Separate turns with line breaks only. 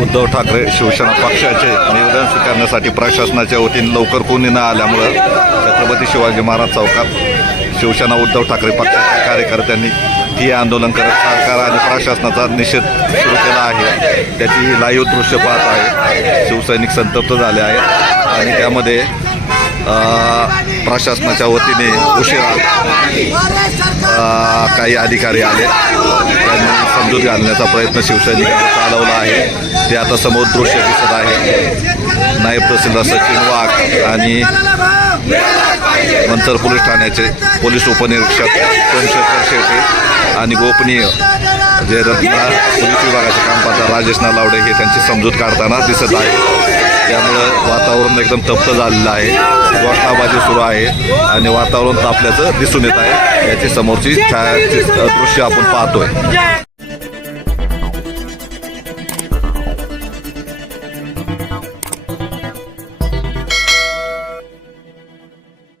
उद्धव ठाकरे शिवसेना पक्षाचे निवेदन स्वीकारण्यासाठी प्रशासनाच्या वतीने लवकर कोणी न आल्यामुळं छत्रपती शिवाजी महाराज चौकात शिवसेना उद्धव ठाकरे पक्षाच्या कार्यकर्त्यांनी ही आंदोलन करत सरकार आणि प्रशासनाचा निषेध सुरू केला आहे. त्याची लाईव्ह दृश्य पाहत आहे. शिवसैनिक संतप्त झाले आहेत. आणि त्यामध्ये प्रशासनाच्या वतीने उशिरा काही अधिकारी आले. समजूत घालण्याचा प्रयत्न शिवसैनिकांनी चालवला आहे. ते आता समोर दृश्य दिसत आहे. नायब तहसीलदार सचिन वाघ आणि मंचर पोलीस ठाण्याचे पोलीस उपनिरीक्षक सोमशेखर शेटे आणि गोपनीय जे रत्ना पोलीस विभागाचे काम राजेश नालावडे हे त्यांची समजूत काढताना दिसत आहे. त्यामुळं वातावरण एकदम तप्त झालेलं आहे. घोषणाबाजी सुरू आहे आणि वातावरण तापल्याचं दिसून येत आहे. याची समोरची छाया दृश्य आपण पाहतोय.